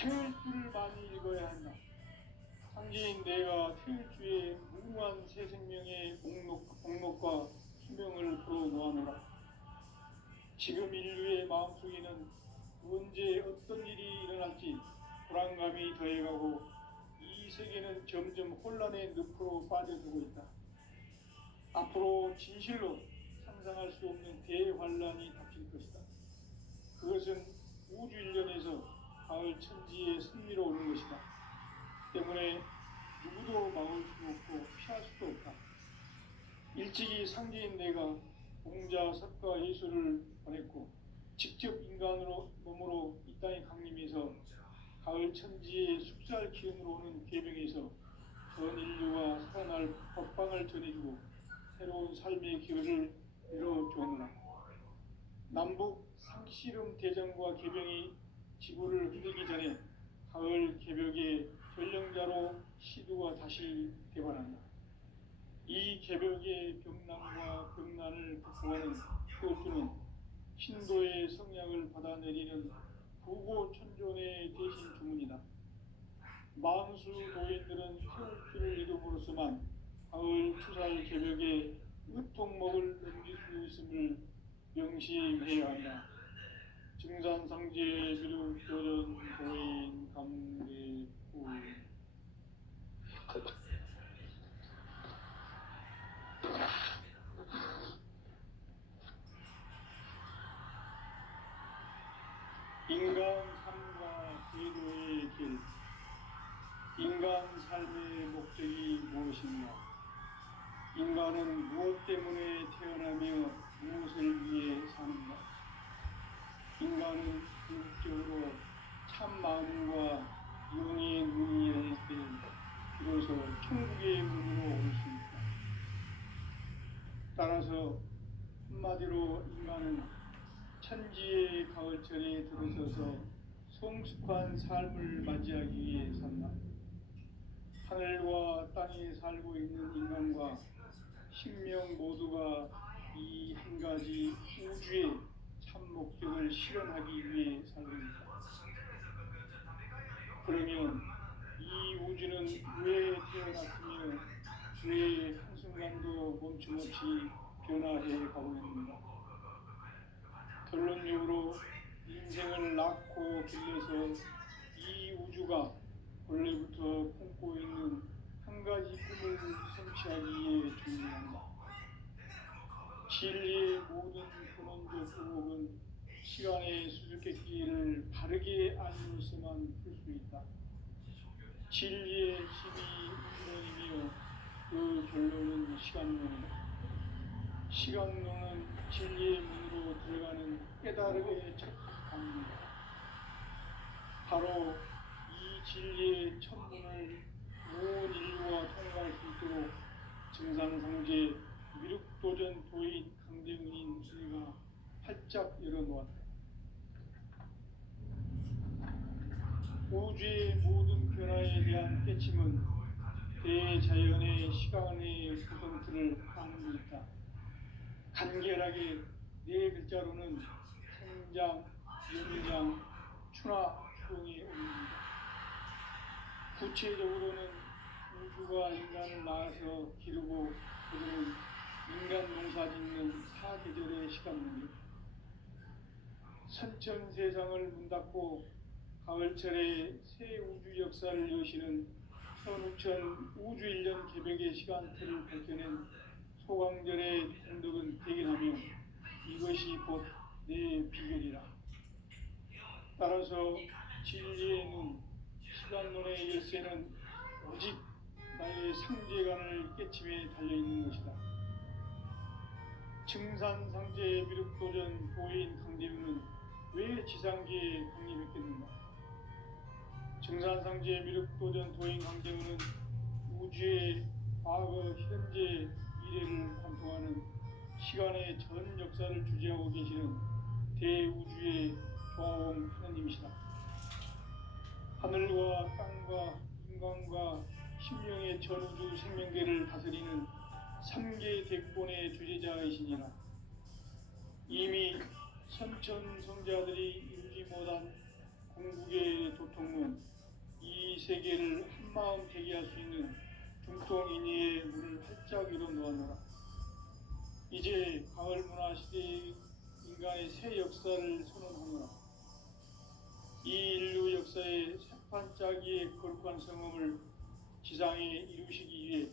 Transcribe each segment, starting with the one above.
태일주를 많이 읽어야 한다. 상제인 내가 태일주의 무궁한 새 생명의 목록과 수명을 풀어놓아노라. 지금 인류의 마음속에는 언제 어떤 일이 일어날지 불안감이 더해가고 이 세계는 점점 혼란의 늪으로 빠져들고 있다. 앞으로 진실로 상상할 수 없는 대환란이 닥칠 것이다. 그것은 우주 일련에서 가을 천지의 승리로 오는 것이다. 때문에 누구도 막을 수 없고 피할 수도 없다. 일찍이 상제인 내가 공자, 석가, 예수를 보냈고 직접 인간으로 몸으로 이 땅에 강림해서 가을 천지의 숙살 기운으로 오는 계명에서 전 인류가 살아날 법방을 전해주고 새로운 삶의 기회를 열어주었노라. 남북 상씨름 대전과 계병이 지구를 흔들기 전에 가을 개벽의 전령자로 시두가 다시 개발한다. 이 개벽의 병난과 병난을 극복하는 태일주는 신도의 성약을 받아내리는 부고천존의 대신 주문이다. 만수 도인들은 태일주를 이름으로서만 가을 추살 개벽의 으통목을 넘길 수 있음을 명심해야 한다. 증산상제 미륵도전 도인 감개구 인간 삶과 제도의 길. 인간 삶의 목적이 무엇인가? 인간은 무엇 때문에 태어나며 무엇을 위해 사는가? 인간은 궁극적으로 참 마음과 영의 눈이 열릴 때 비로소 천국의 문으로 올 수 있다. 따라서 한마디로 인간은 천지의 가을철에 들어서서 성숙한 삶을 맞이하기 위해 산다. 하늘과 땅에 살고 있는 인간과 신명 모두가 이 한 가지 우주의 참 목적을 실현하기 위해 살고 있다. 그러면 이 우주는 왜 태어났으며 왜 한순간도 멈춤없이 변화해 가고 있는가? 결론적으로 인생을 낳고 길러서 이 우주가 원래부터 품고 있는 한 가지 꿈을 성취하기 위해 준비한다. 진리의 모든 근원적 의혹은 시간의 수수께끼를 바르게 알면서만 풀 수 있다. 진리의 힘이 운명이며 그 결론은 시간론이다. 시간론은 진리의 문으로 들어가는 깨달음의 첫 강문이다. 바로 이 진리의 첫 문을 온 인류가 통과할 수 있도록 증산상제 미륵도전 도인 강대문인 우리가 활짝 열어놓았다. 우주의 모든 변화에 대한 깨침은 대자연의 시간의 구성틀을 가는 데 있다. 간결하게 네 글자로는 생장, 연장, 추나, 추동이 올립니다. 구체적으로는 우주가 인간을 낳아서 기르고 그들은 인간 농사 짓는 사계절의 시간입니다. 선천세상을 문닫고 가을철에 새 우주 역사를 여시는 천우천 우주일년 개벽의 시간틀을 밝혀낸 소강절의 공덕은 대견하며 이것이 곧 내 비결이라. 따라서 진리의 눈, 시간론의 열쇠는 오직 나의 상제관을 깨침에 달려있는 것이다. 증산상제 미륵도전 도인 강대문은 왜 지상계에 강림했겠는가? 증산상제 미륵도전 도인 강대문은 우주의 과거, 현재, 미래를 관통하는 시간의 전 역사를 주재하고 계시는 대우주의 조화홍 하느님이시다. 하늘과 땅과 인간과 신명의 전우주 생명계를 다스리는 3개 대권의 주제자이시니라. 이미 선천성자들이 이루지 못한 궁극의 도통은 이 세계를 한마음 되게 할 수 있는 중동인의의 문을 활짝 열어 놓았노라. 이제 가을 문화 시대의 인간의 새 역사를 선언하노라. 이 인류 역사의 새판짜기의 거룩한 성음을 지상에 이루시기 위해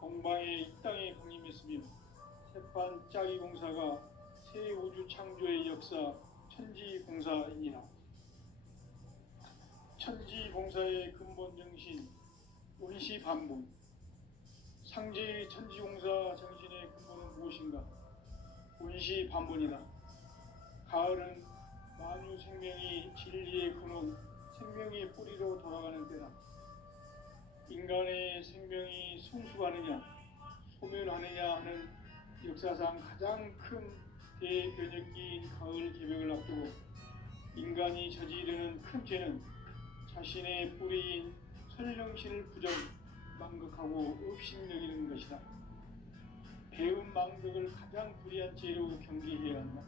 공방에 이 땅에 강림했으며 새판짜기 공사가 새 우주 창조의 역사 천지공사이니라. 천지공사의 근본 정신 운시반본. 상제의 천지공사 정신의 근본은 무엇인가? 운시반본이다. 가을은 만유 생명이 진리의 근원, 생명의 뿌리로 돌아가는 때다. 인간의 생명이 성숙하느냐, 소멸하느냐 하는 역사상 가장 큰 대변혁기인 가을 개벽을 앞두고 인간이 저지르는 큰 죄는 자신의 뿌리인 설령신을 부정, 망극하고 업신여기는 것이다. 배음 망덕을 가장 불의한 죄로 경계해야 한다.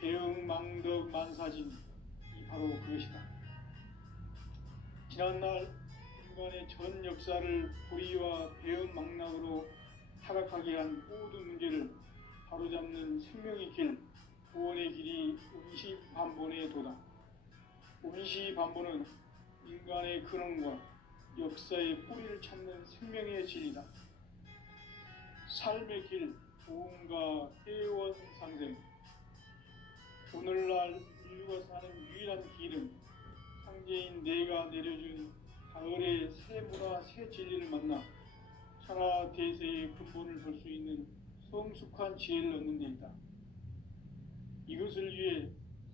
배음 망덕 만사진이 바로 그것이다. 지난날 인간의 전 역사를 불의와 배음 망락으로 타락하게 한 모든 문제를 바로잡는 생명의 길, 구원의 길이 운시반본의 도다. 운시반본은 인간의 근원과 역사의 뿌리를 찾는 생명의 진리다. 삶의 길, 도움과 회원 상생. 오늘날 인류가 사는 유일한 길은 상제인 내가 내려준 가을의 새 문화, 새 진리를 만나 천하 대세의 근본을 볼 수 있는 성숙한 지혜를 얻는 데 있다. 이것을 위해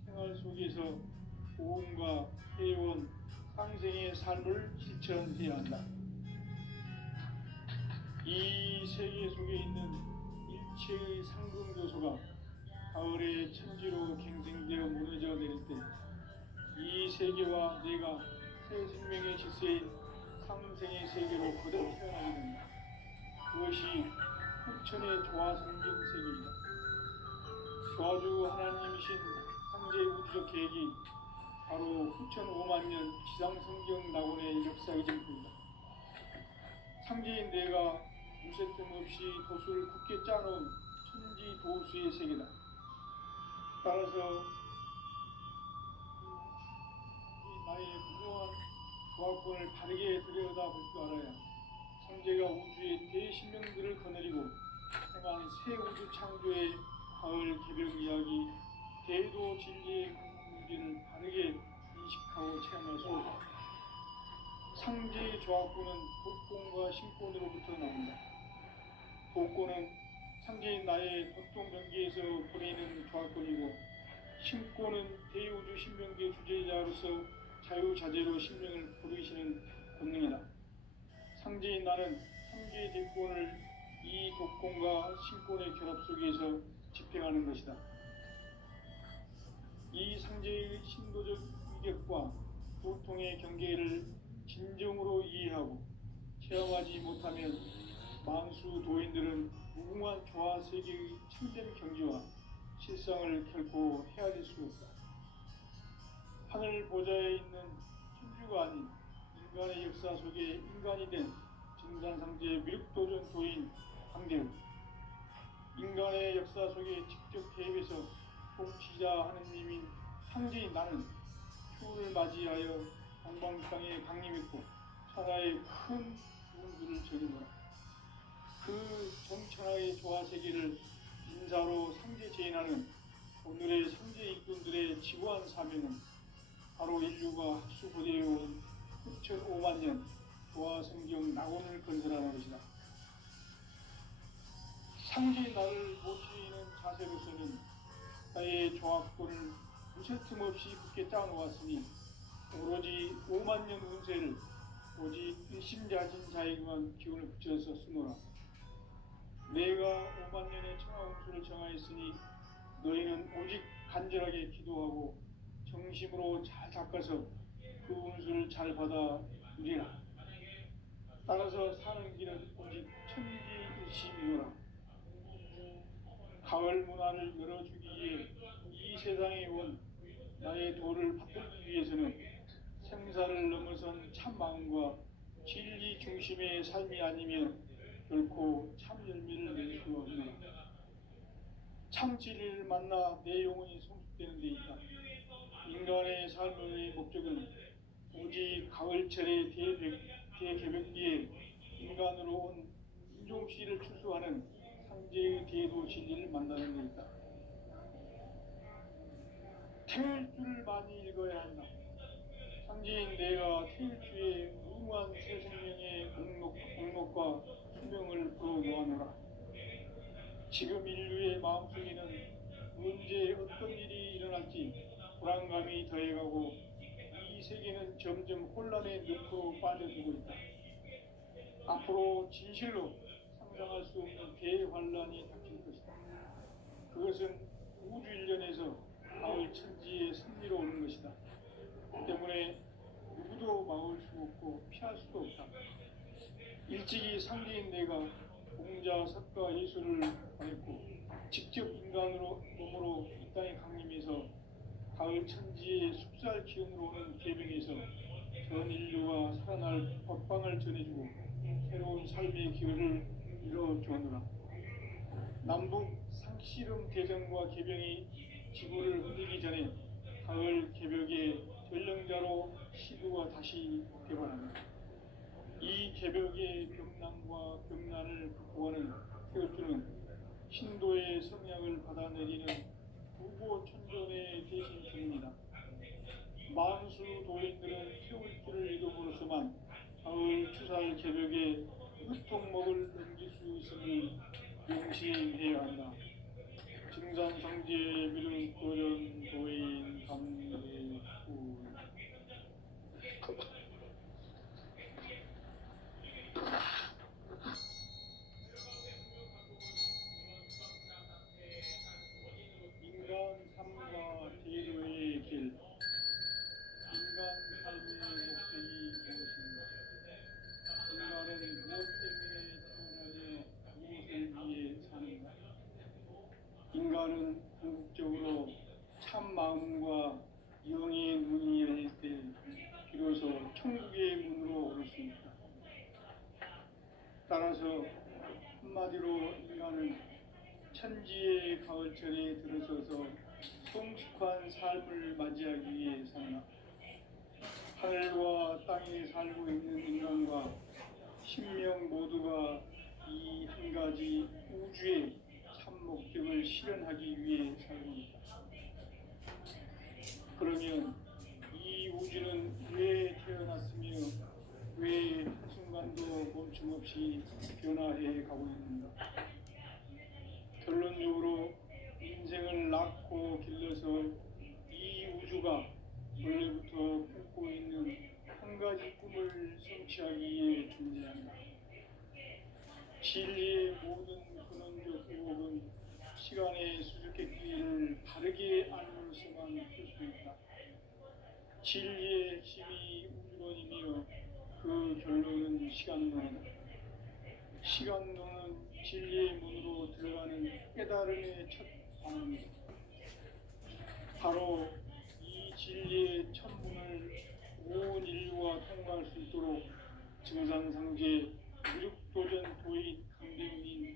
생활 속에서 도움과 회원, 상생의 삶을 실천해야 한다. 이 세계 속에 있는 일체의 상금 요소가 가을의 천지로 갱생되어 무너져 내릴 때 이 세계와 내가 새 생명의 질서인 상생의 세계로 거듭 태어나게 된다. 그것이 후천의 조화 생긴 세계이다. 조화주 하나님이신 상제의 우주적 계획이 바로 후천 5만 년 지상성경 낙원의 역사의 증거이다. 상제인 내가 무쇠뜸 없이 도수를 굳게 짜놓은 천지 도수의 세계다. 따라서 나의 무궁한 조합권을 바르게 들여다볼 줄 알아야 상제가 우주의 대신명들을 거느리고 행한 새 우주 창조의 가을 개벽 이야기, 대도 진리의 문제를 바르게 인식하고 체험할 수 있다. 상제의 조합권은 독권과 신권으로부터 나온다. 독권은 상제인 나의 도통 경계에서 보내는 조합권이고, 신권은 대우주 신명계 주제자로서 자유자재로 신명을 부르시는 권능이다. 상제인 나는 상제의 대권을 이 독권과 신권의 결합 속에서 집행하는 것이다. 이 상제의 신도적 위격과 도통의 경계를 진정으로 이해하고 체험하지 못하면 만수 도인들은 무궁한 조화 세계의 참된 경지와 실상을 결코 헤아릴 수 없다. 하늘 보좌에 있는 천주가 아닌 인간의 역사 속에 인간이 된 증산상제의 미륵도전 도인 황대우, 인간의 역사 속에 직접 개입해서 통치자 하느님인 상제인 나는 휴를 맞이하여 동방땅에 강림했고 천하의 큰 운수를 저리노라. 그 정천하의 조화세계를 인사로 상제 제인하는 오늘의 상제 일꾼들의 지구한 사명은 바로 인류가 학수고대해온 후천 5만 년 조화성경 낙원을 건설하는 것이다. 상제의 나를 모시는 자세로서는 나의 조합권을 무쇠틈 없이 굳게 짜놓았으니 오로지 5만 년 운세를 오직 일심자진 자에게만 기운을 붙여서 쓰노라. 내가 5만 년의 천하 운수를 정하였으니 너희는 오직 간절하게 기도하고 정심으로 잘 닦아서 그 운수를 잘 받아 누리라. 따라서 사는 길은 오직 천지일심이노라. 가을 문화를 열어주기 위해 이 세상에 온 나의 도를 받들 위해서는 생사를 넘어선 참 마음과 진리 중심의 삶이 아니면 결코 참 열매를 낼 수 없는 참 진리를 만나 내 영혼이 성숙되는 데 있다. 인간의 삶의 목적은 오직 가을철의 대개벽기에 인간으로 온 인종씨를 출소하는 상제의 대도 진리를 만나는 데 있다. 태일주를 많이 읽어야 한다. 상제인 내가 태일주의 무모한 새 생명의 목록과 수명을 풀어 놓아노라. 지금 인류의 마음속에는 언제 어떤 일이 일어날지 불안감이 더해가고 이 세계는 점점 혼란의 늪으로 빠져들고 있다. 앞으로 진실로 상상할 수 없는 대환란이 닥칠 것이다. 그것은 우주 일련에서 가을 천지의 승리로 오는 것이다. 그 때문에 누구도 막을 수 없고 피할 수도 없다. 일찍이 상대인 내가 공자, 석가, 예수를 보냈고 직접 인간으로 몸으로 이 땅에 강림해서 가을 천지의 숲살 기운으로 오는 계명에서 전 인류와 살아날 법방을 전해주고 새로운 삶의 기회를 이뤄주었노라. 남북 상씨름 대전과 개병이 지구를 흔들기 전에 가을 개벽의 전령자로 시구가 다시 개발한다. 이 개벽의 병난과 병난을 극복하는 태울주는 신도의 성향을 받아내리는 부고 천존의 대신 주입니다. 만수 도인들은 태울주를 이름으로서만 가을 추살 개벽의 흙통목을 넘길 수 있음을 명심해야 한다. 증산상제 미륵도전 도인 감례후 인간 삶과 대로의 길. 인간 삶의 목적이 무엇인가? 인간은 무엇 때문에 태어나며 무엇을 위해 사는가? 인간은 궁극적으로 참 마음과 영의 눈이 열릴 때 비로소 천국의 문으로 오를 수 있다. 따라서 한마디로 인간은 천지의 가을철에 들어서서 성숙한 삶을 맞이하기 위해 산다. 하늘과 땅에 살고 있는 인간과 신명 모두가 이 한 가지 우주의 참 목적을 실현하기 위해 살고 있다. 그러면 이 우주는 왜 태어났으며 왜 한순간도 멈춤 없이 변화해 가고 있는가? 결론적으로 인생을 낳고 길러서 이 우주가 원래부터 품고 있는 한 가지 꿈을 성취하기 위해 존재한다. 진리의 모든 근원적 의혹은 시간의 수수께끼를 바르게 알므로서만 풀 수 있다. 진리의 핵심이 우주론이며 그 결론은 시간론이다. 시간론은 진리의 문으로 들어가는 깨달음의 첫 방입니다. 바로 이 진리의 첫 문을 온 인류가 통과할 수 있도록 증산상제 미륵도전 도인 강대문이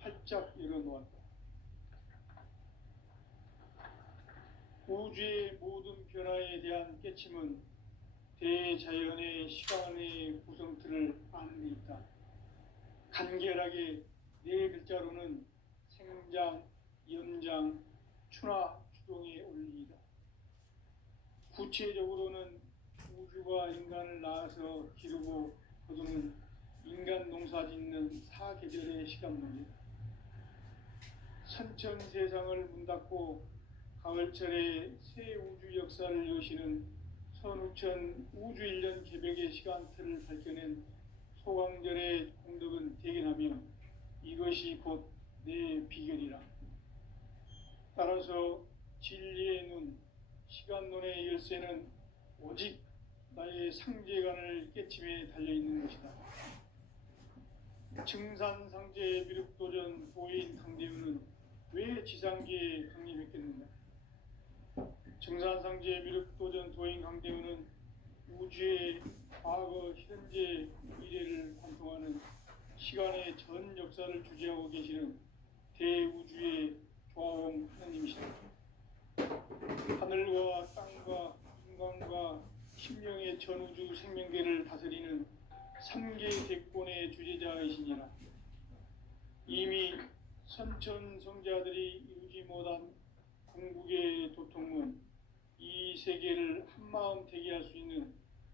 활짝 열어놓았다. 우주의 모든 변화에 대한 깨침은 대자연의 시간의 구성틀을 아는 데 있다. 간결하게 네 글자로는 생장, 연장, 추나 추동의 원리이다. 구체적으로는 우주가 인간을 낳아서 기르고 거두는 인간 농사 짓는 사계절의 시간론이다. 선천 세상을 문 닫고 가을철에 새 우주 역사를 여시는 선우천 우주일년 개벽의 시간틀을 밝혀낸 소강절의 공덕은 대견하며 이것이 곧 내 비결이라. 따라서 진리의 눈, 시간론의 열쇠는 오직 나의 상제관을 깨침에 달려있는 것이다. 증산상제 미륵도전 도인 강대우는 왜 지상계에 강림했겠는가? 증산상제 미륵도전 도인 강대우는 우주의 과거, 현재, 미래를 관통하는 시간의 전 역사를 주재하고 계시는 대우주의 조화홍 하나님이시다. 하늘과 땅과 인간과 심령의 전우주 생명계를 다스리는 삼계 대권의 주재자이시니라. 이미 선천성자들이 이루지 못한 궁극의 도통문, 이 세계를 한마음 되게 할 수 있는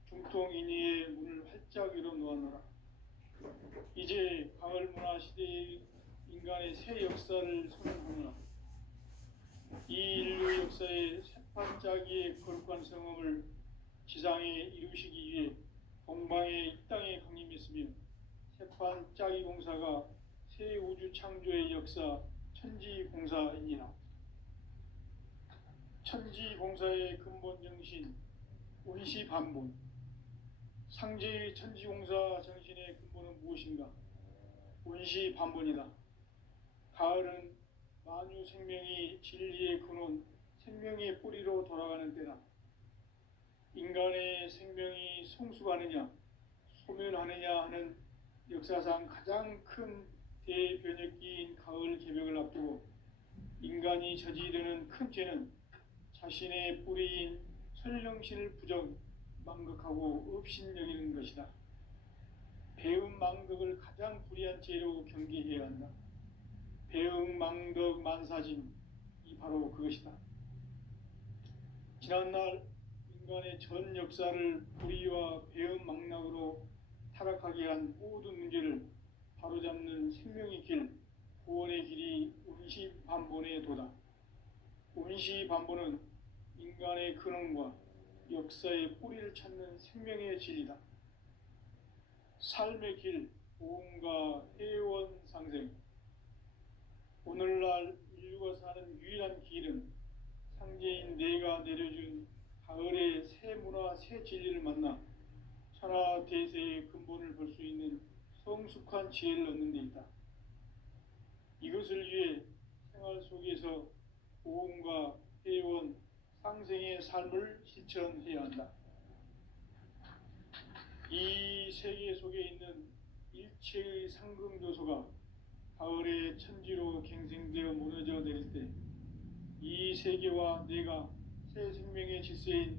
중통인의의 문을 활짝 열어 놓았노라. 이제 가을 문화 시대의 인간의 새 역사를 선언하노라. 이 인류 역사의 새판짜기의 거룩한 성험을 지상에 이루시기 위해 동방의 이 땅에 강림했으며, 새판짜기 공사가 새 우주 창조의 역사 천지공사이니라. 천지공사의 근본 정신 운시반본. 상제의 천지공사 정신의 근본은 무엇인가? 운시반본이다. 가을은 만유 생명이 진리의 근원, 생명의 뿌리로 돌아가는 때다. 인간의 생명이 성숙하느냐, 소멸하느냐 하는 역사상 가장 큰 대변혁기인 가을 개벽을 앞두고 인간이 저지르는 큰 죄는 자신의 뿌리인 설령신을 부정, 망극하고 업신여기는 것이다. 배음 망덕을 가장 불의한 죄로 경계해야 한다. 배음 망덕 만사짐, 이 바로 그것이다. 지난날 인간의 전 역사를 불의와 배음 망락으로 타락하게 한 모든 문제를 바로잡는 생명의 길, 구원의 길이 운시반본의 도다. 운시반본은 인간의 근원과 역사의 뿌리를 찾는 생명의 진리다. 삶의 길, 보험과 회원 상생. 오늘날 인류가 사는 유일한 길은 상제인 내가 내려준 가을의 새 문화, 새 진리를 만나 천하 대세의 근본을 볼 수 있는 성숙한 지혜를 얻는 데 있다. 이것을 위해 생활 속에서 보험과 회원, 상생의 삶을 실천해야 한다. 이 세계 속에 있는 일체의 상금교소가 가을의 천지로 갱생되어 무너져 내릴 때 이 세계와 내가 새 생명의 질서인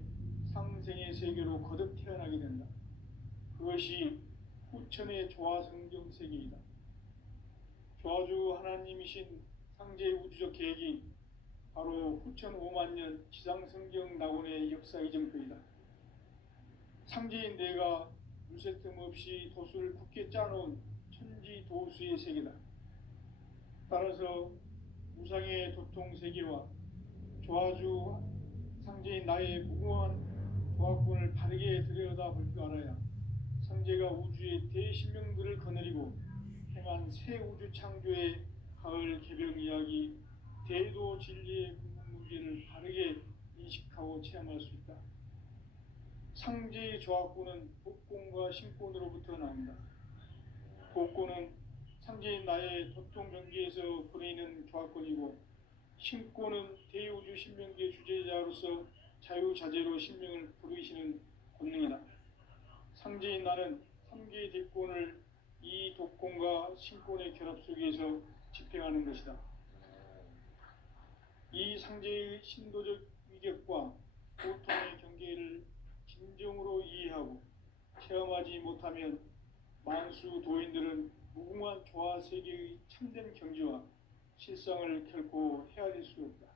상생의 세계로 거듭 태어나게 된다. 그것이 후천의 조화성경 세계이다. 조화주 하나님이신 상제의 우주적 계획이 바로 후천 5만년 지상성경 낙원의 역사 이정표이다. 상제인 내가 물새 틈 없이 도수를 굳게 짜놓은 천지도수의 세계다. 따라서 무상의 도통세계와 조화주 상제인 나의 무궁한 조화권을 바르게 들여다볼 줄 알아야 상제가 우주의 대신명들을 거느리고 행한 새 우주 창조의 가을 개벽 이야기, 대도 진리의 궁극 문제를 바르게 인식하고 체험할 수 있다. 상제의 조화권은 복권과 신권으로부터 나온다. 복권은 상제인 나의 도통 경계에서 보내는 조화권이고, 신권은 대우주 신명계 주제자로서 자유자재로 신명을 부르시는 권능이다. 상제인 나는 3개의 대권을 이 독권과 신권의 결합 속에서 집행하는 것이다. 이 상제의 신도적 위격과 고통의 경계를 진정으로 이해하고 체험하지 못하면 만수 도인들은 무궁한 조화 세계의 참된 경지와 실상을 결코 헤아릴 수 없다.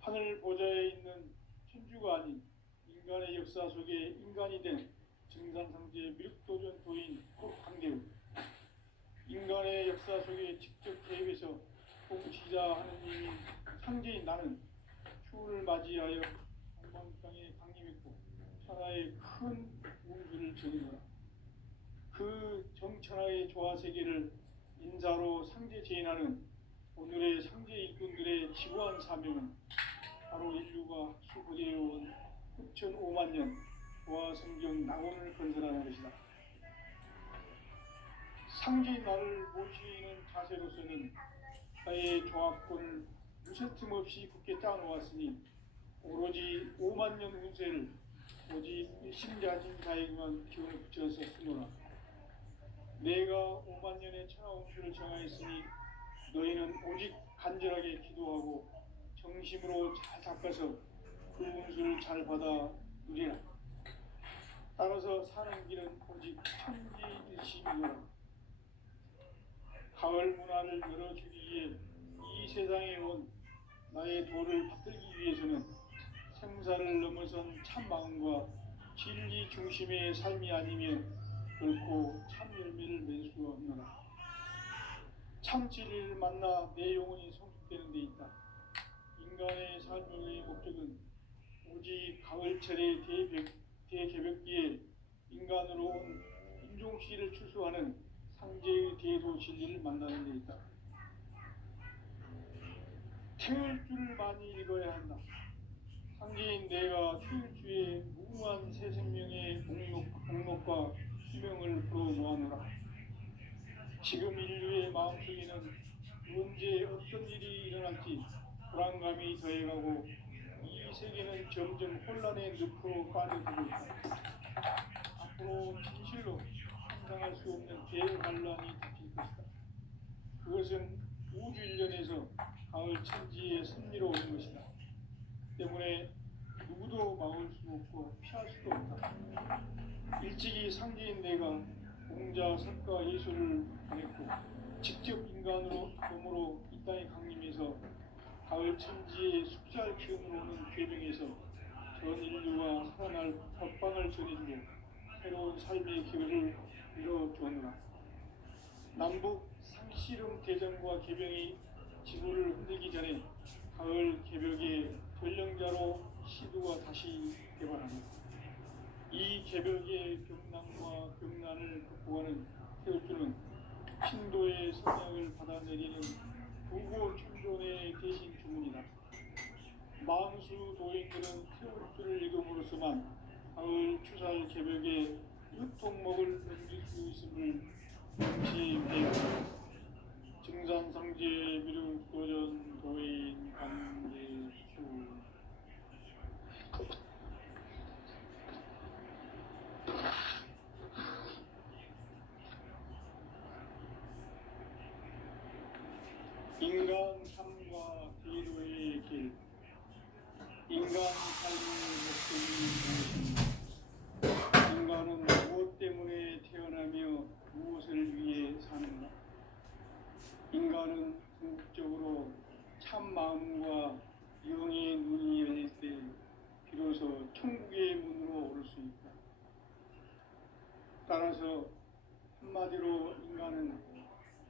하늘 보좌에 있는 천주가 아닌 인간의 역사 속에 인간이 된 증산상제 미륵도전 도인 강대우, 인간의 역사 속에 직접 개입해서 통치자 하느님인 상제인 나는 추운을 맞이하여 한번 땅에 강림했고 천하의 큰 우주를 전이노라. 그 정천하의 조화세계를 인자로 상제 제인하는 오늘의 상제 일꾼들의 지구한 사명은 바로 인류가 학수고대해온 후천 5만년 조화성경 낙원을 건설하는 것이다. 상제인 나를 모시는 자세로서는 나의 조합권을 무쇠틈 없이 굳게 짜놓았으니 오로지 5만 년 운세를 오직 일심자진자에게만 기운을 붙여서 쓰노라. 내가 5만 년의 천하 운수를 정하였으니 너희는 오직 간절하게 기도하고 정심으로 잘 닦아서 그 운수를 잘 받아 누리라. 따라서 사는 길은 오직 천지일심이노라. 가을 문화를 열어주기 위해 이 세상에 온 나의 도를 받들기 위해서는 생사를 넘어선 참 마음과 진리 중심의 삶이 아니면 결코 참 열매를 맺을 수 없노라. 참 진리를 만나 내 영혼이 성숙되는 데 있다. 인간의 삶의 목적은 오직 가을철의 대개벽기에 인간으로 온 인종씨를 추수하는 상제의 대도 진리를 만나는 데 있다. 태일주를 많이 읽어야 한다. 상제인 내가 태일주에 무궁한 새 생명의 목록과 희명을 불어모아노라. 지금 인류의 마음속에는 언제 어떤 일이 일어날지 불안감이 더해가고 이 세계는 점점 혼란의 늪으로 빠져들고 있다. 앞으로 진실로 상상할 수 없는 대환란이 덮일 것이다. 그것은 우주 일련에서 가을 천지의 섭리로 오는 것이다. 때문에 누구도 막을 수 없고 피할 수도 없다. 일찍이 상제인 내가 공자, 석가, 예술을 보냈고 직접 인간으로 몸으로 이 땅에 강림해서 가을 천지의 숲살 기운으로 오는 궤병에서 전 인류와 살아날 법방을 전해주고 새로운 삶의 기회를 이뤄주었노라. 남북 상씨름 대전과 개병이 지구를 흔들기 전에 가을 개벽의 전령자로 시도가 다시 개발합니다. 이 개벽의 병난과 병난을 극복하는 태울주는 신도의 성약을 받아내리는 부고 천존의 대신 주문이다. 만수 도인들은 태울주를 읽음으로써만 가을 추살 개벽의 유통목을 넘길 수 있음을 명시해요. 증산상제 미륵도전 도인 관계수. 인간 삶과 기도의 길. 인간 삶의 목적이 무엇인가? 인간은 무엇 때문에 태어나며 무엇을 위해 사는가? 인간은 궁극적으로 참 마음과 영의 눈이 열릴 때 비로소 천국의 문으로 오를 수 있다. 따라서 한마디로 인간은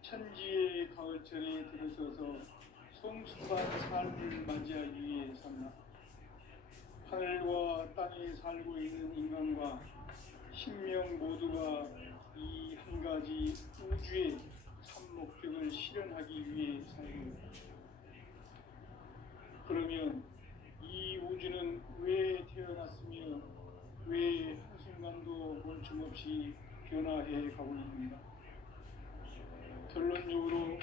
천지의 가을철에 들어서서 성숙한 삶을 맞이하기 위해 산다. 하늘과 땅에 살고 있는 인간과 신명 모두가 이 한 가지 우주의 참 목적을 실현하기 위해 살고 있다. 그러면 이 우주는 왜 태어났으며 왜 한순간도 멈춤없이 변화해 가고 있는가? 결론적으로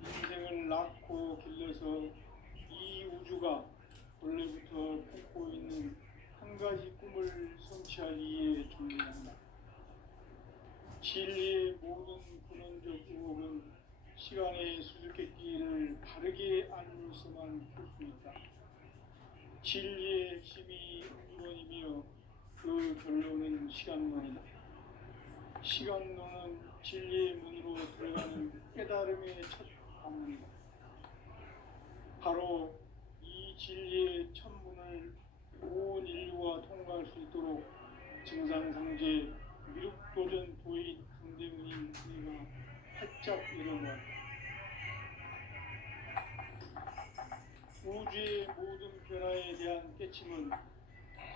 인생을 낳고 길러서 이 우주가 원래부터 품고 있는 한 가지 꿈을 성취하기 위해 존재한다. 진리의 모든 근원적 의혹은 시간의 수수께끼를 바르게 알므로서만 풀 수 있다. 진리의 핵심이 우주론이며 그 결론은 시간론이다. 시간론은 진리의 문으로 들어가는 깨달음의 첫 관문이다. 바로 이 진리의 첫 문을 온 인류가 통과할 수 있도록 증산상제 미륵도전 도인 강대문인 우리가 활짝 열어놓았다. 우주의 모든 변화에 대한 깨침은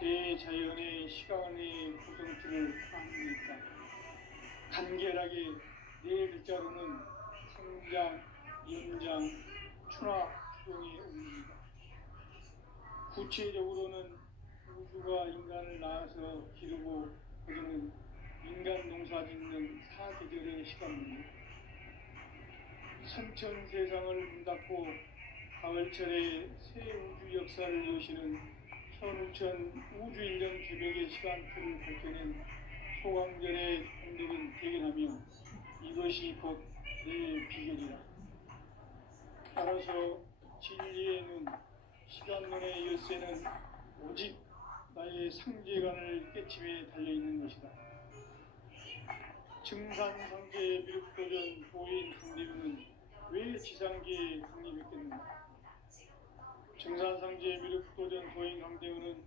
대자연의 시간의 구성틀을 파악하고 있다. 간결하게 네 글자로는 생장, 연장, 추락, 추동의 의미입니다. 구체적으로는 우주가 인간을 낳아서 기르고 거두는 인간 농사 짓는 사계절의 시간입니다. 선천 세상을 문 닫고 가을철에 새 우주 역사를 여시는 선우천 우주일령 개벽의 시간표를 밝혀낸 소강전의 공덕은 대견하며 이것이 곧 내 비결이라. 따라서 진리의 눈, 시간론의 열쇠는 오직 나의 상제관을 깨침에 달려있는 것이다. 증산상제 미륵도전 도인 강대우는 왜 지상계에 강림했겠는가? 증산상제 미륵도전 도인 강대우는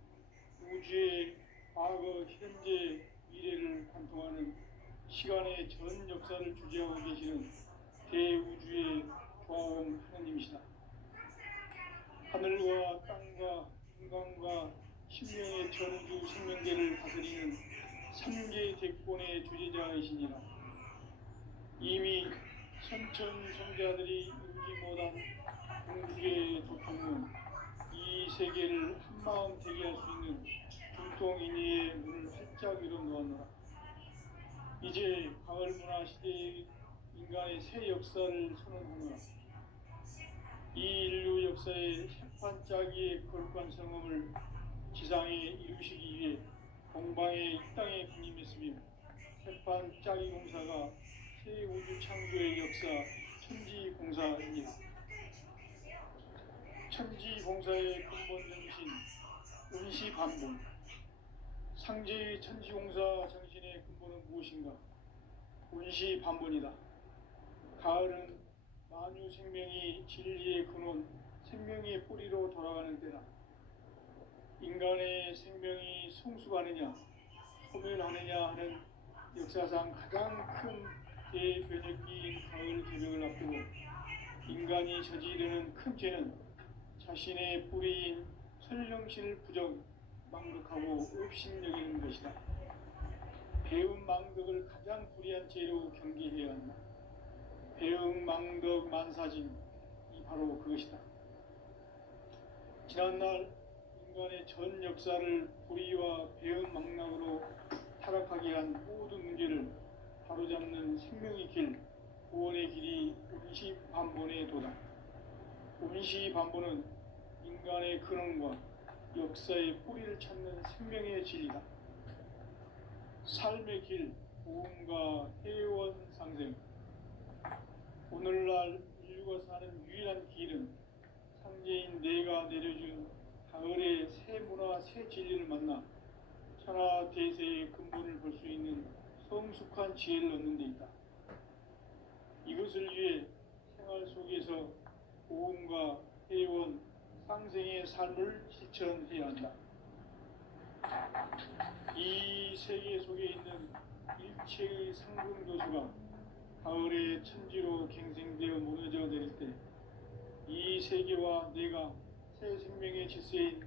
우주의 과거, 현재, 미래를 관통하는 시간의 전 역사를 주재하고 계시는 대우주의 조화원 하나님이시다. 하늘과 땅과 인간과 신명의 전우주 생명계를 다스리는 삼계 대권의 주제자이시니라. 이미 선천성자들이 이루지 못한 공주의 도통은 이 세계를 한마음 되게 할 수 있는 중통인의의 문을 활짝 열어 놓았노라. 이제 가을 문화 시대의 인간의 새 역사를 선언하노라. 이 인류 역사의 새판짜기의 거룩한 성험을 지상에 이루시기 위해 동방의 이 땅에 군림했으며 새판짜기 공사가 새 우주 창조의 역사 천지공사입니다. 천지공사의 근본 정신 운시반본. 상제의 천지공사 정신의 근본은 무엇인가? 운시반본이다. 가을은 만유 생명이 진리의 근원, 생명의 뿌리로 돌아가는 때다. 인간의 생명이 성숙하느냐, 소멸하느냐 하는 역사상 가장 큰 대변혁기인 가을 개벽을 앞두고 인간이 저지르는 큰 죄는 자신의 뿌리인 설령신을 부정, 망극하고 업신여기는 것이다. 배움 망덕을 가장 불의한 죄로 경계해야 한다. 배움 망덕 만사진, 이 바로 그것이다. 지난날 인간의 전 역사를 불의와 배움 망락으로 타락하게 한 모든 문제를 바로잡는 생명의 길, 구원의 길이 운시반본의 도다. 운시반본은 인간의 근원과 역사의 뿌리를 찾는 생명의 진리다. 삶의 길, 보험과 회원 상생. 오늘날 인류가 사는 유일한 길은 상제인 내가 내려준 가을의 새 문화, 새 진리를 만나 천하 대세의 근본을 볼 수 있는 성숙한 지혜를 얻는 데 있다. 이것을 위해 생활 속에서 보험과 회원, 상생의 삶을 실천해야 한다. 이 세계 속에 있는 일체의 상승조수가 가을의 천지로 갱생되어 무너져 내릴 때 이 세계와 내가 새 생명의 질서인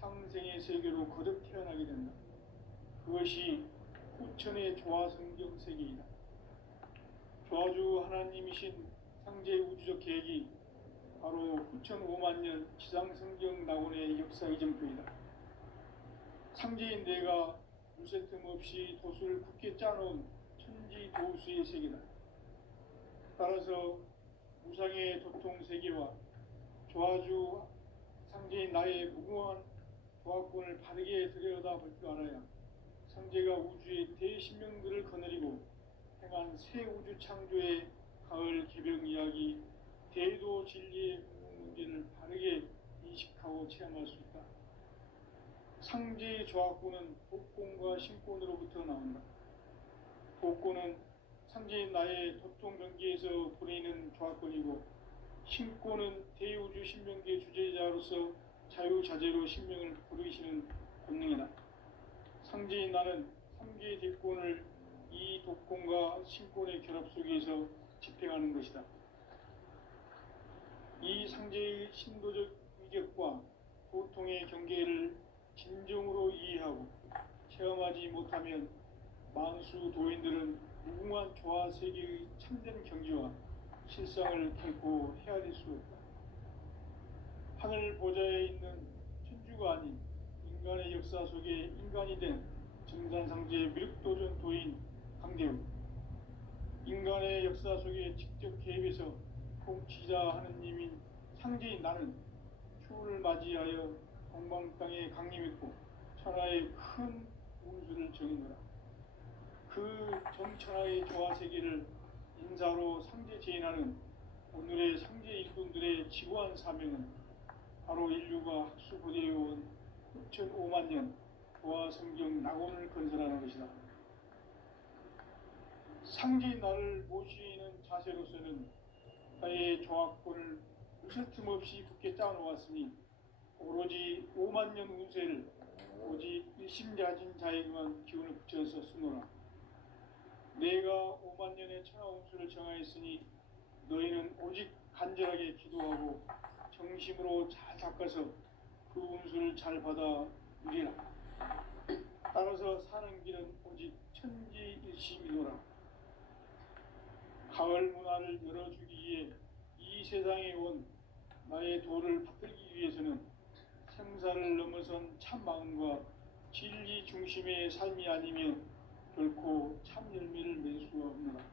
상생의 세계로 거듭 태어나게 된다. 그것이 후천의 조화성경 세계이다. 조화주 하나님이신 상제 우주적 계획이 바로 후천 5만년 지상성경 낙원의 역사 이정표이다. 상제인 내가 무쇠 틈 없이 도수를 굳게 짜놓은 천지 도수의 세계다. 따라서 무상의 도통 세계와 조화주 상제인 나의 무궁한 조화권을 바르게 들여다볼 줄 알아야 상제가 우주의 대신명들을 거느리고 행한 새 우주 창조의 가을 개벽 이야기, 대도 진리의 문제를 바르게 인식하고 체험할 수 있다. 상제의 조화권은 복권과 신권으로부터 나온다. 복권은 상제인 나의 도통 경계에서 부리는 조화권이고, 신권은 대우주 신명계 주제자로서 자유자재로 신명을 부르시는 권능이다. 상제인 나는 3개의 대권을 이 독권과 신권의 결합 속에서 집행하는 것이다. 이 상제의 신도적 위격과 고통의 경계를 진정으로 이해하고 체험하지 못하면 만수 도인들은 무궁한 조화 세계의 참된 경지와 실상을 결코 헤아릴 수 없다. 하늘 보좌에 있는 천주가 아닌 인간의 역사 속에 인간이 된 증산상제 미륵도전 도인 강대우. 인간의 역사 속에 직접 개입해서 통치자 하느님인 상제인 나는 추후를 맞이하여 동방 땅에 강림했고 천하의 큰 운수를 정해노라. 그 정천하의 조화세계를 인사로 상제재인하는 오늘의 상제 일꾼들의 지구한 사명은 바로 인류가 학수고대해온 6,500만 년 조화성경 낙원을 건설하는 것이다. 상제인 나를 모시는 자세로서는 나의 조합권을 무쇠틈 없이 굳게 짜놓았으니 오로지 5만 년 운세를 오직 일심자진 자에게만 기운을 붙여서 쓰노라. 내가 5만 년의 천하 운수를 정하였으니 너희는 오직 간절하게 기도하고 정심으로 잘 닦아서 그 운수를 잘 받아 누리라. 따라서 사는 길은 오직 천지일심이노라. 가을 문화를 열어주기 위해 이 세상에 온 나의 도를 받들기 위해서는 생사를 넘어선 참 마음과 진리 중심의 삶이 아니면 결코 참 열매를 맺을 수가 없노라.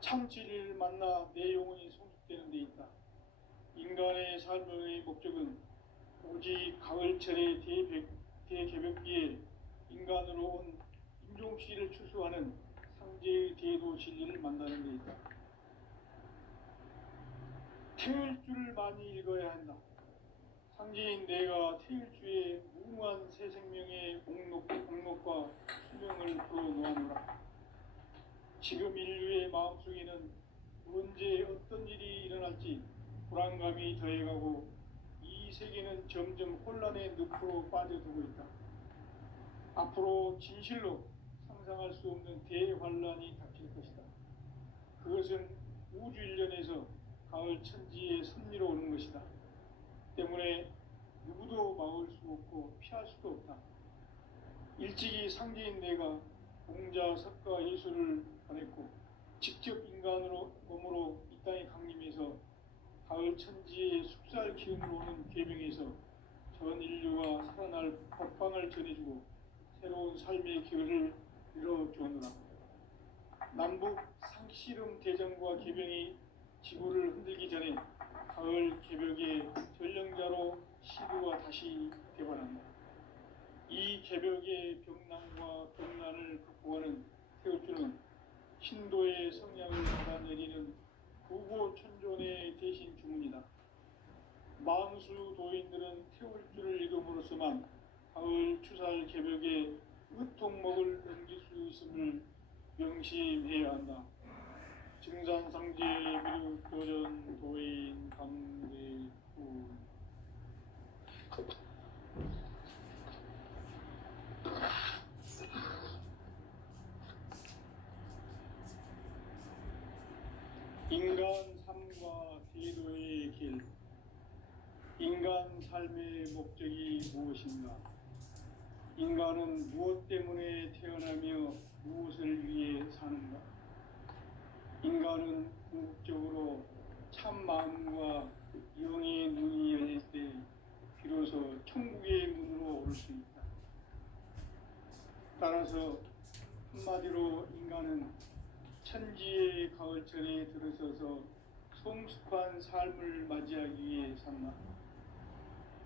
참 진리를 만나 내 영혼이 성숙되는 데 있다. 인간의 삶의 목적은 오직 가을철의 대개벽기에 인간으로 온 인종씨를 추수하는 상제의 대도 진리를 만나는 데 있다. 태일주를 많이 읽어야 한다. 상제인 내가 태일주의 무궁한 새 생명의 공록과 수명을 풀어놓아노라. 지금 인류의 마음속에는 언제 어떤 일이 일어날지 불안감이 더해가고 이 세계는 점점 혼란의 늪으로 빠져들고 있다. 앞으로 진실로 상상할 수 없는 대환란이 닥칠 것이다. 그것은 우주 일련에서 가을 천지의 섭리로 오는 것이다. 때문에 누구도 막을 수 없고 피할 수도 없다. 일찍이 상제인 내가 공자, 석가, 예수를 보냈고 직접 인간으로 몸으로 이 땅에 강림해서 가을 천지의 숙살 기운으로 오는 계명에서 전 인류가 살아날 법방을 전해주고 새로운 삶의 기회를 열어주었노라. 남북 상씨름 대전과 계병이 지구를 흔들기 전에 가을 개벽의 전령자로 시도가 다시 되어난다. 이 개벽의 병난과 병난을 극복하는 태울주는 신도의 성향을 받아내리는 구고천존의 대신 주문이다. 망수 도인들은 태울주를 이름으로서만 가을 추살 개벽의 의통목을 넘길 수 있음을 명심해야 한다. 증산상제 미륵도전 도인 강대군. 인간 삶과 대도의 길. 인간 삶의 목적이 무엇인가? 인간은 무엇 때문에 태어나며 무엇을 위해 사는가? 인간은 궁극적으로 참 마음과 영의 눈이 열릴 때 비로소 천국의 문으로 오를 수 있다. 따라서 한마디로 인간은 천지의 가을철에 들어서서 성숙한 삶을 맞이하기 위해 산다.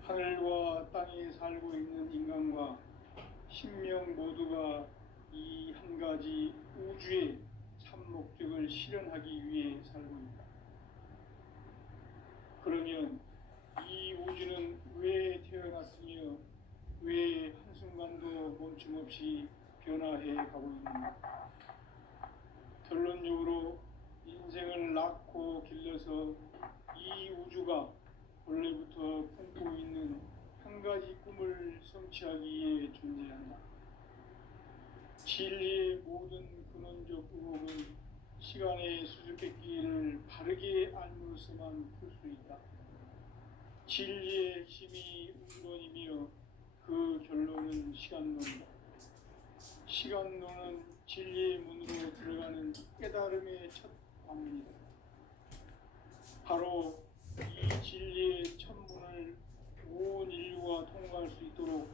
하늘과 땅에 살고 있는 인간과 신명 모두가 이 한 가지 우주의 참 목적을 실현하기 위해 살고 있다. 그러면 이 우주는 왜 태어났으며 왜 한순간도 멈춤없이 변화해 가고 있는가? 결론적으로 인생을 낳고 길러서 이 우주가 원래부터 품고 있는 한 가지 꿈을 성취하기 위해 존재한다. 진리의 모든 근원적 의혹은 시간의 수수께끼를 바르게 알므로서만 풀 수 있다. 진리의 핵심이 우주론이며 그 결론은 시간론이다. 시간론은 진리의 문으로 들어가는 깨달음의 첫 방문이다. 바로 이 진리의 첫 문을 온 인류가 통과할 수 있도록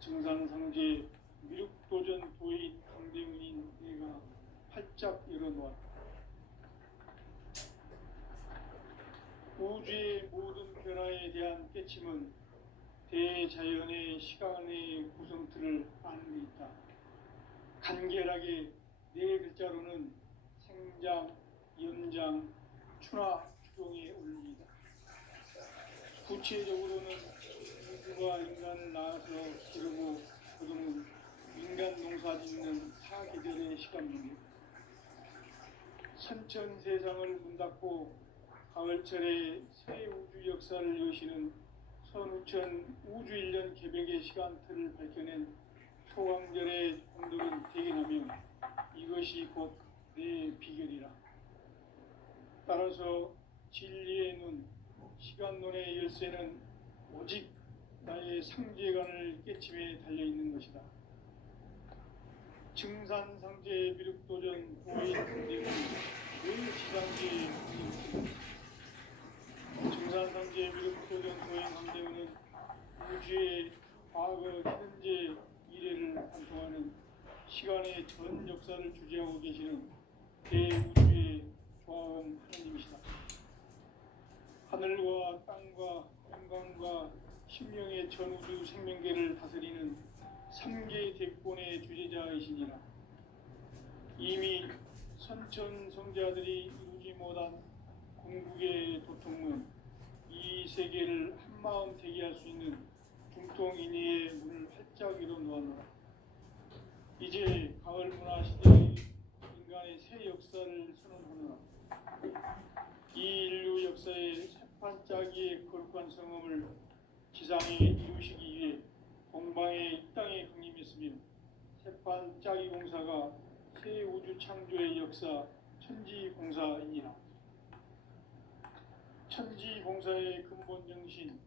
증산상제 미륵도전 도인 강대훈인 내가 활짝 열어놓았다. 우주의 모든 변화에 대한 깨침은 대자연의 시간의 구성틀을 아는 데 있다. 간결하게 네 글자로는 생장, 연장, 추나 추동에 올립니다. 구체적으로는 우주가 인간을 낳아서 기르고 거두는 인간 농사짓는 사계절의 시간입니다. 선천 세상을 문 닫고 가을철에 새 우주 역사를 여시는 선우천 우주 1년 개벽의 시간틀을 밝혀낸 소강절의 공덕은 대견하며 이것이 곧 내 비결이라. 따라서 진리의 눈, 시간론의 열쇠는 오직 나의 상제관을 깨침에 달려있는 것이다. 증산상제 미륵도전 고인 강대는 늘 지상제의 증산상제 미륵도전 고인 강대는 우주의 과거, 현재, 미래를 관통하는 시간의 전 역사를 주재하고 계시는 대우주의 조화원 하나님이시다. 하늘과 땅과 인간과 신명의 전우주 생명계를 다스리는 3개 대권의 주제자이시니라. 이미 선천 성자들이 이루지 못한 궁극의 도통문, 이 세계를 한마음 대기할 수 있는 중통인의의 문을 활짝 열어놓았노라. 이제 가을 문화 시대의 인간의 새 역사를 선언하노라. 이 인류 역사의 새판짜기의 거룩한 성음을 지상에 이루시기 위해 동방의 이 땅에 강림했으며 새판짜기 공사가 새 우주 창조의 역사 천지공사이니라. 천지공사의 근본 정신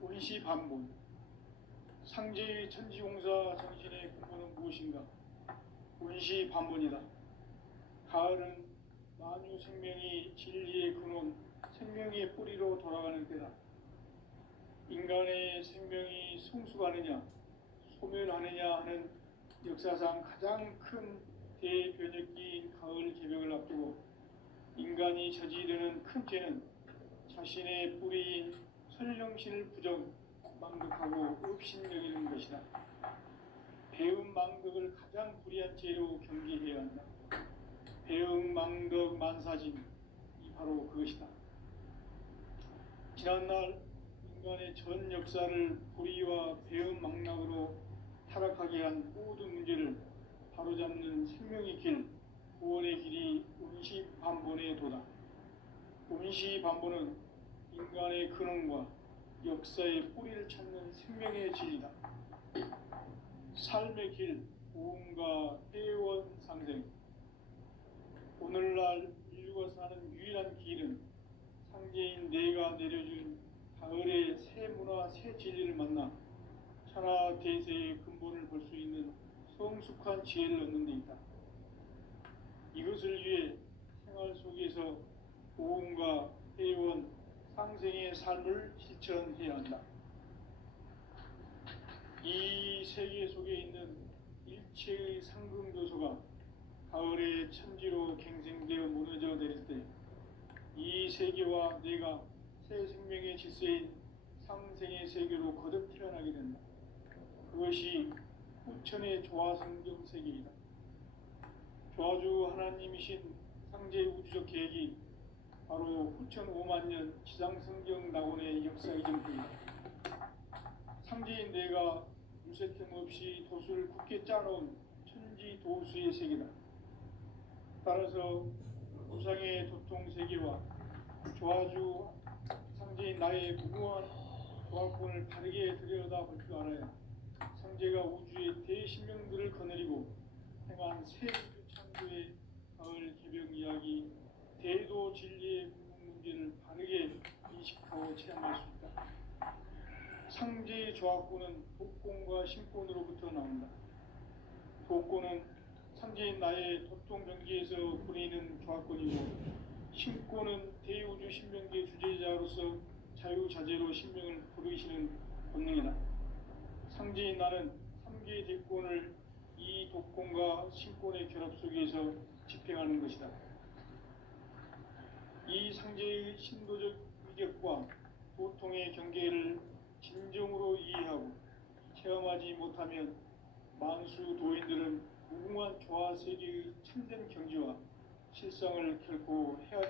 운시반본. 상제의 천지공사 정신의 근본은 무엇인가? 운시반본이다. 가을은 만유 생명이 진리의 근원, 생명의 뿌리로 돌아가는 때다. 인간의 생명이 성숙하느냐, 소멸하느냐 하는 역사상 가장 큰 대변혁기인 가을 개벽을 앞두고 인간이 저지르는 큰 죄는 자신의 뿌리인 설령신을 부정, 망덕하고 업신여기는 것이다. 배음 망덕을 가장 불의한 죄로 경계해야 한다. 배음 망덕 만사진, 이 바로 그것이다. 지난날 인간의 전 역사를 불의와 배음 망락으로 타락하게 한 모든 문제를 바로잡는 생명의 길, 구원의 길이 운시반본의 도다. 운시반본은 인간의 근원과 역사의 뿌리를 찾는 생명의 진리다. 삶의 길, 고음과 회원 상생. 오늘날 인류가 사는 유일한 길은 상제인 내가 내려준 가을의 새 문화, 새 진리를 만나 천하 대세의 근본을 볼 수 있는 성숙한 지혜를 얻는 데 있다. 이것을 위해 생활 속에서 고음과 회원, 상생의 삶을 실천해야 한다. 이 세계 속에 있는 일체의 상금교소가 가을의 천지로 갱생되어 무너져 내릴 때 이 세계와 내가 새 생명의 질서인 상생의 세계로 거듭 태어나게 된다. 그것이 후천의 조화성경 세계이다. 조화주 하나님이신 상제 우주적 계획이 바로 후천 5만년 지상성경 낙원의 역사 이전입니다. 상제인 내가 유세틈 없이 도수를 굳게 짜놓은 천지 도수의 세계다. 따라서 우상의 도통 세계와 조화주 상제인 나의 무궁한 조화권을 바르게 들여다볼 줄 알아야 상제가 우주의 대신명들을 거느리고 행한 새 우주 창조의 가을 개벽 이야기, 대도 진리의 궁극 문제를 바르게 인식하고 체험할 수 있다. 상제의 조화권은 독권과 신권으로부터 나온다. 독권은 상제인 나의 도통병기에서 부리는 조화권이고, 신권은 대우주 신명계 주제자로서 자유자재로 신명을 부르시는 본능이다. 상제인 나는 3개의 대권을 이 독권과 신권의 결합 속에서 집행하는 것이다. 이 상제의 신도적 위격과 도통의 경계를 진정으로 이해하고 체험하지 못하면 만수 도인들은 무궁한 조화 세계의 참된 경지와 실상을 결코 헤아리